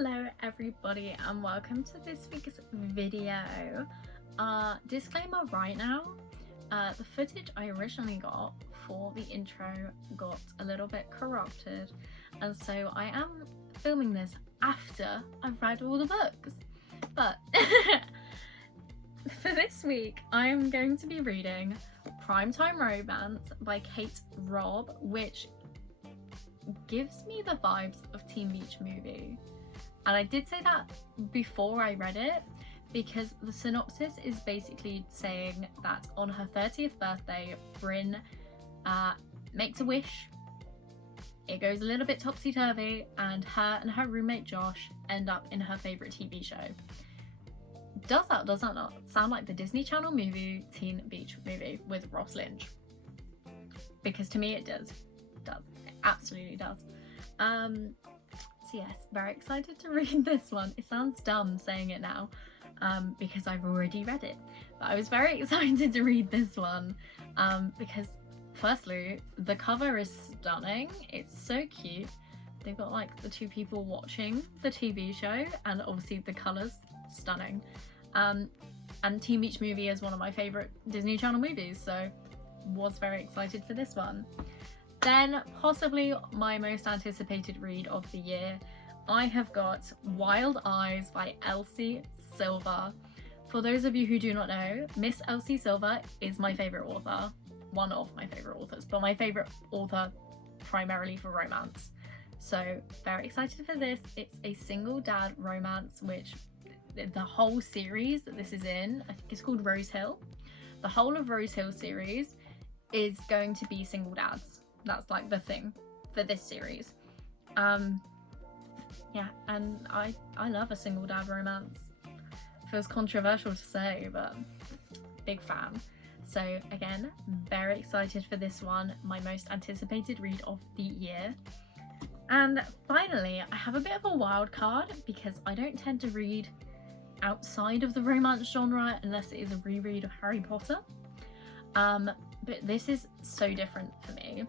Hello everybody and welcome to this week's video. Disclaimer right now, the footage I originally got for the intro got a little bit corrupted, and so I am filming this after I've read all the books. But for this week I am going to be reading Primetime Romance by Kate Robb, which gives me the vibes of Teen Beach Movie. And I did say that before I read it, because the synopsis is basically saying that on her 30th birthday, Bryn makes a wish. It goes a little bit topsy-turvy, and her roommate Josh end up in her favourite TV show. Does that not sound like the Disney Channel movie Teen Beach Movie with Ross Lynch? Because to me it does. It absolutely does. So yes, very excited to read this one. It sounds dumb saying it now because I've already read it, but I was very excited to read this one because firstly, the cover is stunning. It's so cute. They've got like the two people watching the TV show, and obviously the colours stunning. And Teen Beach Movie is one of my favourite Disney Channel movies, so was very excited for this one. Then, possibly my most anticipated read of the year, I have got Wild Eyes by Elsie Silver. For those of you who do not know, Miss Elsie Silver is my favourite author. One of my favourite authors, but my favourite author primarily for romance. So, very excited for this. It's a single dad romance, which the whole series that this is in, I think it's called Rose Hill. The whole of Rose Hill series is going to be single dads. That's like the thing for this series. Yeah, and I love a single dad romance. Feels controversial to say, but big fan. So again, very excited for this one, my most anticipated read of the year. And finally, I have a bit of a wild card because I don't tend to read outside of the romance genre unless it is a reread of Harry Potter. But this is so different for me.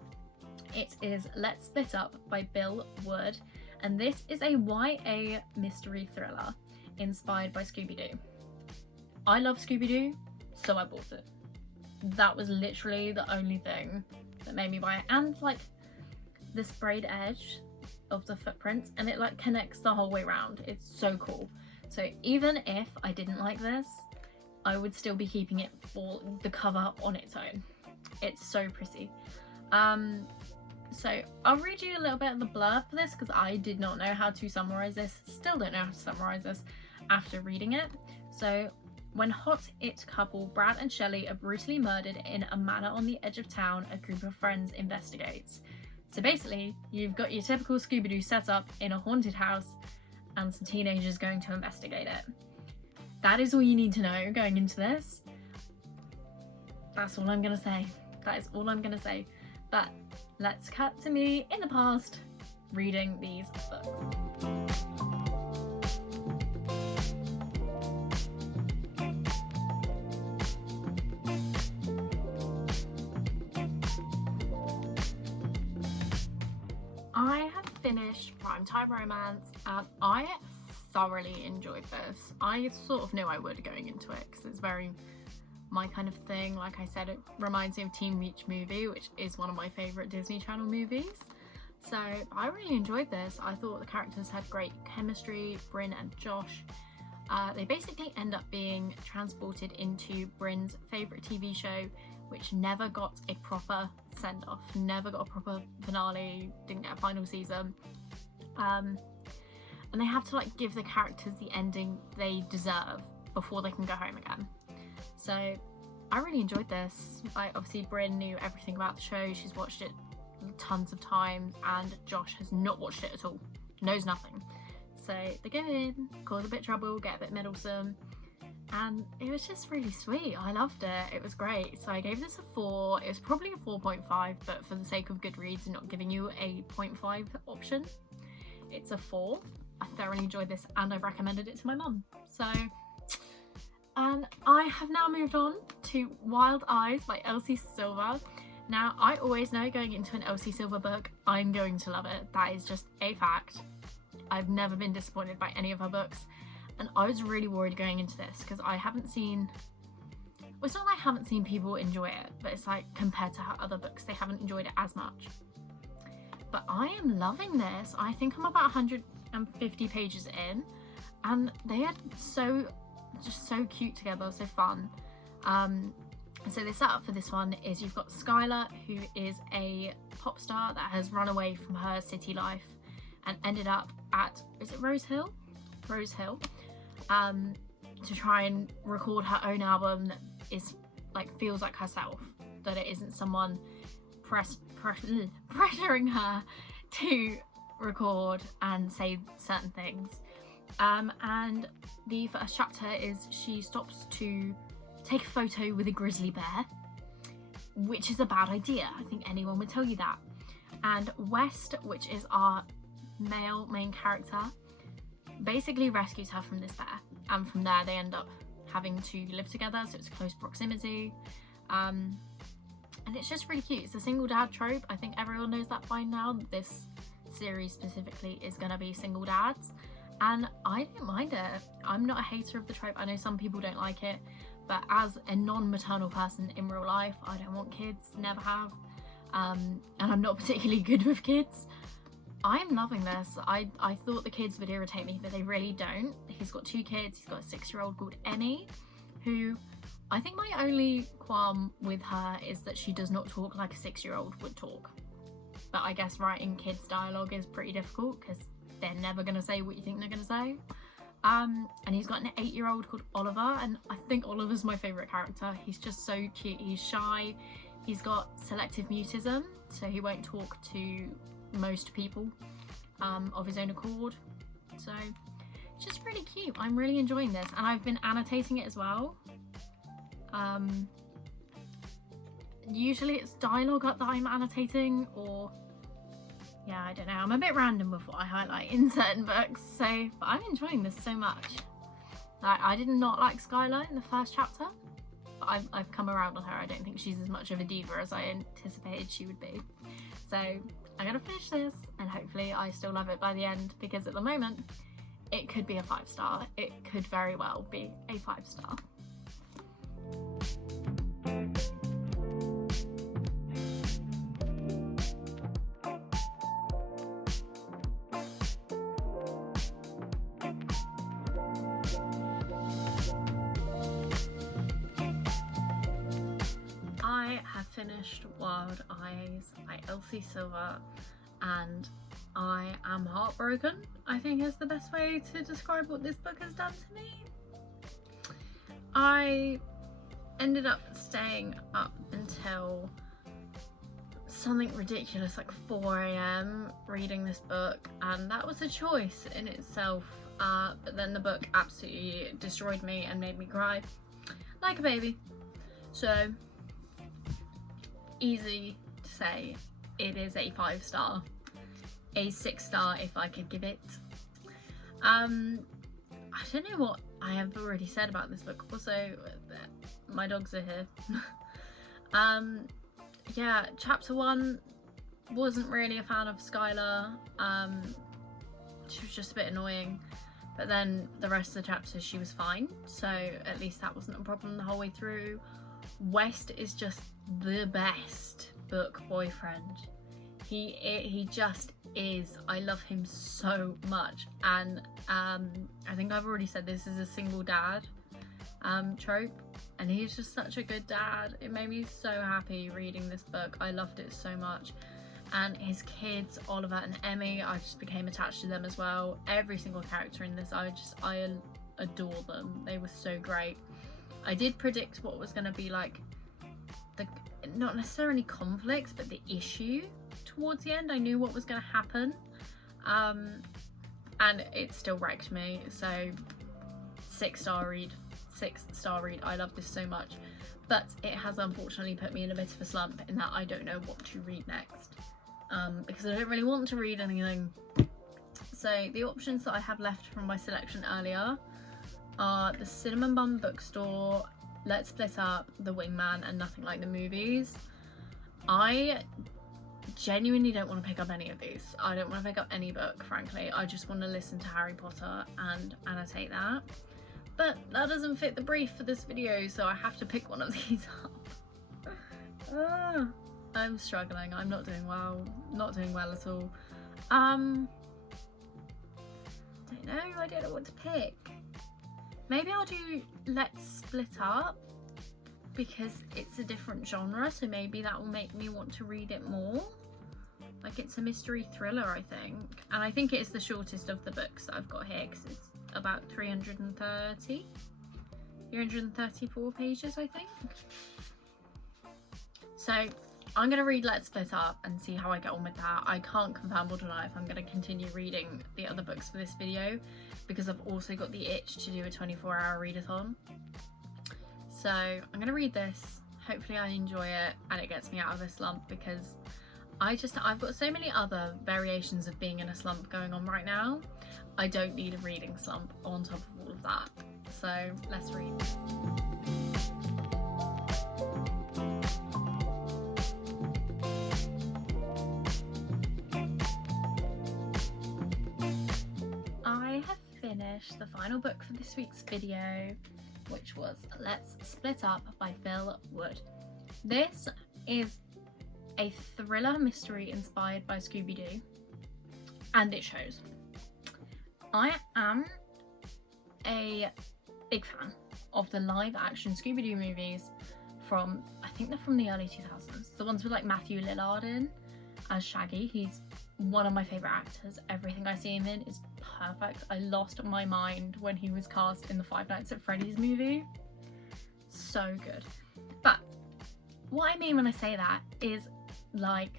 It is Let's Split Up by Bill Wood, and this is a YA mystery thriller inspired by Scooby-Doo. I love Scooby-Doo, so I bought it. That was literally the only thing that made me buy it. And like the sprayed edge of the footprints, and it like connects the whole way around. It's so cool. So even if I didn't like this, I would still be keeping it for the cover on its own. It's so pretty. So I'll read you a little bit of the blurb for this because I did not know how to summarize this, still don't know how to summarize this after reading it. So, when hot it couple Brad and Shelley are brutally murdered in a manor on the edge of town, a group of friends investigates. So basically, you've got your typical Scooby-Doo setup in a haunted house and some teenagers going to investigate it. That is all you need to know going into this. That's all I'm gonna say. That is all I'm gonna say. But let's cut to me in the past reading these books. I have finished Primetime Romance and I thoroughly enjoyed this. I sort of knew I would going into it because it's very my kind of thing. Like I said, it reminds me of Teen Beach Movie, which is one of my favourite Disney Channel movies. So I really enjoyed this. I thought the characters had great chemistry, Bryn and Josh. They basically end up being transported into Bryn's favourite TV show, which never got a proper send-off, never got a proper finale, didn't get a final season. And they have to like give the characters the ending they deserve before they can go home again. So I really enjoyed this. Obviously Bryn knew everything about the show, she's watched it tons of times, and Josh has not watched it at all, knows nothing. So they go in, cause a bit of trouble, get a bit meddlesome, and it was just really sweet. I loved it, it was great. So I gave this a 4, it was probably a 4.5, but for the sake of Goodreads and not giving you a 0.5 option, it's a 4. I thoroughly enjoyed this and I've recommended it to my mum. So and I have now moved on to Wild Eyes by Elsie Silver. Now, I always know going into an Elsie Silver book, I'm going to love it. That is just a fact. I've never been disappointed by any of her books, and I was really worried going into this because I haven't seen, well, it's not like I haven't seen people enjoy it, but it's like compared to her other books, they haven't enjoyed it as much. But I am loving this. I think I'm about 150 pages in, and they are just so cute together, so fun. So the setup for this one is you've got Skylar, who is a pop star that has run away from her city life and ended up at, is it Rose Hill? Rose Hill, to try and record her own album that is like, feels like herself, that it isn't someone pressuring her to record and say certain things. And the first chapter is she stops to take a photo with a grizzly bear, which is a bad idea. I think anyone would tell you that. And West, which is our male main character, basically rescues her from this bear, and from there they end up having to live together, so it's close proximity. And it's just really cute. It's a single dad trope. I think everyone knows that by now. This series specifically is going to be single dads, and I don't mind it. I'm not a hater of the trope. I know some people don't like it, but as a non-maternal person in real life, I don't want kids, never have, and I'm not particularly good with kids. I'm loving this. I thought the kids would irritate me, but they really don't. He's got 2 kids. He's got a 6-year-old called Emmy, who I think my only qualm with her is that she does not talk like a 6-year-old would talk. But I guess writing kids dialogue is pretty difficult because they're never going to say what you think they're going to say. And he's got an 8-year-old called Oliver, and I think Oliver's my favourite character. He's just so cute. He's shy. He's got selective mutism, so he won't talk to most people of his own accord. So it's just really cute. I'm really enjoying this, and I've been annotating it as well. Usually it's dialogue that I'm annotating, or yeah, I don't know, I'm a bit random with what I highlight in certain books, so but I'm enjoying this so much. Like, I did not like Skylar in the first chapter, but I've come around on her. I don't think she's as much of a diva as I anticipated she would be. So I'm gonna finish this, and hopefully I still love it by the end, because at the moment it could be a 5-star. It could very well be a 5-star. I have finished Wild Eyes by Elsie Silver, and I am heartbroken, I think is the best way to describe what this book has done to me. I ended up staying up until something ridiculous like 4 AM reading this book, and that was a choice in itself, but then the book absolutely destroyed me and made me cry like a baby. So easy to say it is a 5-star, a 6-star if I could give it. I don't know what I have already said about this book. Also, my dogs are here. Yeah, chapter 1, wasn't really a fan of Skylar. She was just a bit annoying, but then the rest of the chapters she was fine, so at least that wasn't a problem the whole way through. West is just the best book boyfriend. He just is. I love him so much, and I think I've already said this is a single dad trope, and he's just such a good dad. It made me so happy reading this book. I loved it so much, and his kids, Oliver and Emmy, I just became attached to them as well. Every single character in this, I adore them. They were so great. I did predict what was going to be like the, not necessarily conflicts, but the issue towards the end. I knew what was going to happen, and it still wrecked me. So 6-star read. I love this so much, but it has unfortunately put me in a bit of a slump in that I don't know what to read next, because I don't really want to read anything. So the options that I have left from my selection earlier are The Cinnamon Bun Bookstore, Let's Split Up, The Wingman, and Nothing Like the Movies. I genuinely don't want to pick up any of these. I don't want to pick up any book, frankly. I just want to listen to Harry Potter and annotate that. But that doesn't fit the brief for this video, so I have to pick one of these up. I'm struggling. I'm not doing well. Not doing well at all. Don't know. I don't know what to pick. Maybe I'll do Let's Split Up, because it's a different genre, so maybe that will make me want to read it more. Like, it's a mystery thriller, I think, and I think it's the shortest of the books that I've got here, because it's about 334 pages, I think. So I'm gonna read Let's Split Up and see how I get on with that. I can't confirm or deny if I'm gonna continue reading the other books for this video, because I've also got the itch to do a 24-hour readathon. So I'm gonna read this, hopefully I enjoy it and it gets me out of this slump, because I've got so many other variations of being in a slump going on right now. I don't need a reading slump on top of all of that. So let's read. I have finished the final book for this week's video, which was Let's Split Up by Phil Wood. This is a thriller mystery inspired by Scooby-Doo, and it shows. I am a big fan of the live action Scooby-Doo movies from, I think they're from the early 2000s. The ones with like Matthew Lillard in as Shaggy. He's one of my favourite actors. Everything I see him in is perfect. I lost my mind when he was cast in the Five Nights at Freddy's movie. So good. But what I mean when I say that is, like,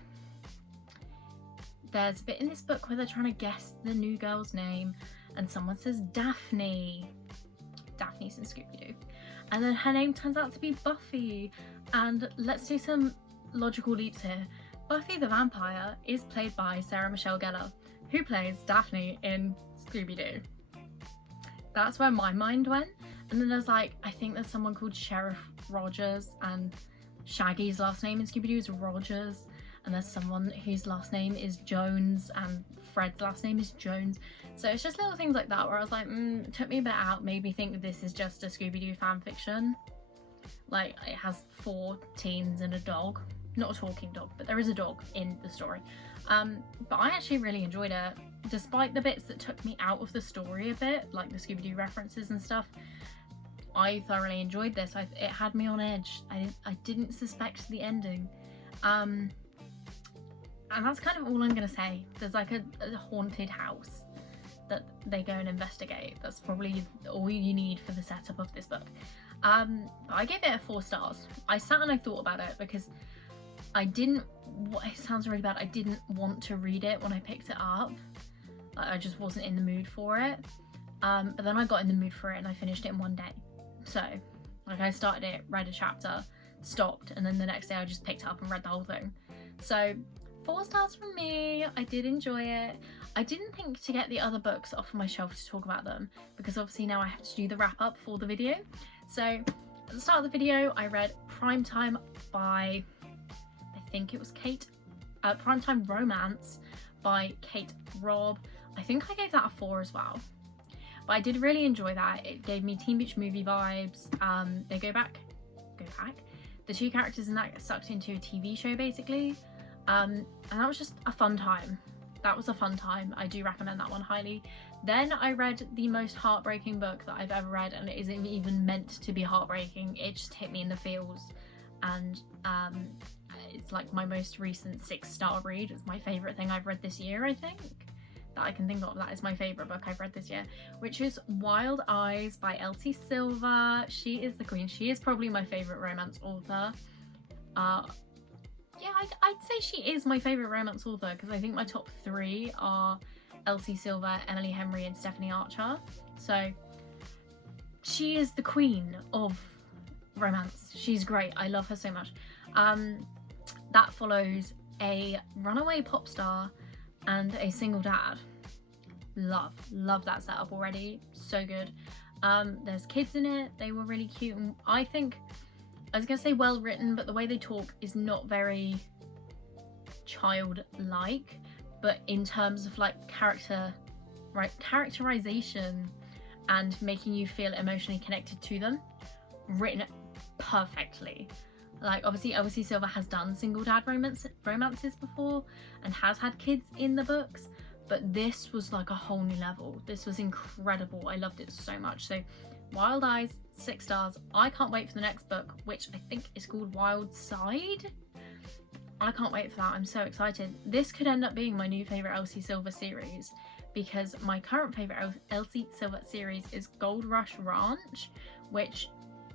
there's a bit in this book where they're trying to guess the new girl's name, and someone says Daphne. Daphne's in Scooby-Doo. And then her name turns out to be Buffy. And let's do some logical leaps here. Buffy the Vampire is played by Sarah Michelle Gellar, who plays Daphne in Scooby-Doo. That's where my mind went. And then there's like, I think there's someone called Sheriff Rogers, and Shaggy's last name in Scooby-Doo is Rogers, and there's someone whose last name is Jones, and Fred's last name is Jones. So it's just little things like that where I was like, it took me a bit out, made me think this is just a Scooby-Doo fan fiction. Like, it has 4 teens and a dog. Not a talking dog, but there is a dog in the story. But I actually really enjoyed it, despite the bits that took me out of the story a bit, like the Scooby-Doo references and stuff. I thoroughly enjoyed this. It had me on edge. I didn't suspect the ending. And that's kind of all I'm gonna say. There's like a haunted house that they go and investigate. That's probably all you need for the setup of this book. I gave it 4 stars. I sat and I thought about it, because it sounds really bad, I didn't want to read it when I picked it up. I just wasn't in the mood for it. But then I got in the mood for it and I finished it in one day. So, like, I started it, read a chapter, stopped, and then the next day I just picked it up and read the whole thing. So 4 stars from me. I did enjoy it. I didn't think to get the other books off my shelf to talk about them, because obviously now I have to do the wrap up for the video. So at the start of the video I read Primetime by, I think it was Primetime Romance by Kate Robb. I think I gave that a 4 as well. But I did really enjoy that. It gave me Teen Beach Movie vibes. They go back. The 2 characters in that get sucked into a TV show basically. And that was just a fun time. That was a fun time. I do recommend that one highly. Then I read the most heartbreaking book that I've ever read, and it isn't even meant to be heartbreaking. It just hit me in the feels, and it's like my most recent 6-star read. It's my favourite thing I've read this year, I think. That I can think of. That is my favourite book I've read this year, which is Wild Eyes by Elsie Silver. She is the queen. She is probably my favourite romance author. Yeah, I'd say she is my favourite romance author, because I think my top 3 are Elsie Silver, Emily Henry and Stephanie Archer. So she is the queen of romance. She's great. I love her so much. That follows a runaway pop star and a single dad. Love that setup already. So good. There's kids in it. They were really cute, and I think, I was gonna say well written, but the way they talk is not very childlike, but in terms of like characterization and making you feel emotionally connected to them, written perfectly. Like obviously Elsie Silver has done single dad romances before and has had kids in the books, but this was like a whole new level. This was incredible. I loved it so much. So Wild Eyes, 6 stars. I can't wait for the next book, which I think is called Wild Side. I can't wait for that. I'm so excited. This could end up being my new favourite Elsie Silver series, because my current favourite Elsie Silver series is Gold Rush Ranch, which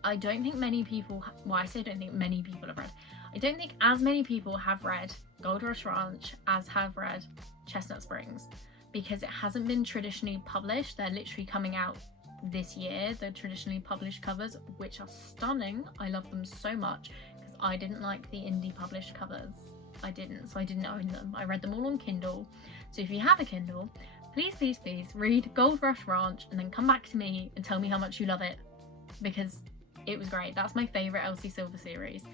I don't think many people, well, I say I don't think many people have read. I don't think as many people have read Gold Rush Ranch as have read Chestnut Springs, because it hasn't been traditionally published. They're literally coming out this year, the traditionally published covers, which are stunning. I love them so much, because I didn't like the indie published covers. I didn't, so I didn't own them. I read them all on Kindle. So if you have a Kindle, please, please, please read Gold Rush Ranch and then come back to me and tell me how much you love it, because it was great. That's my favourite Elsie Silver series.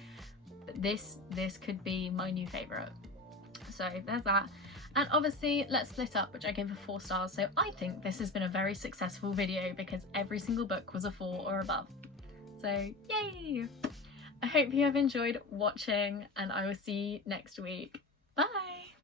But this could be my new favourite. So there's that. And obviously Let's Split Up, which I gave a 4 stars. So I think this has been a very successful video because every single book was a 4 or above. So yay! I hope you have enjoyed watching, and I will see you next week.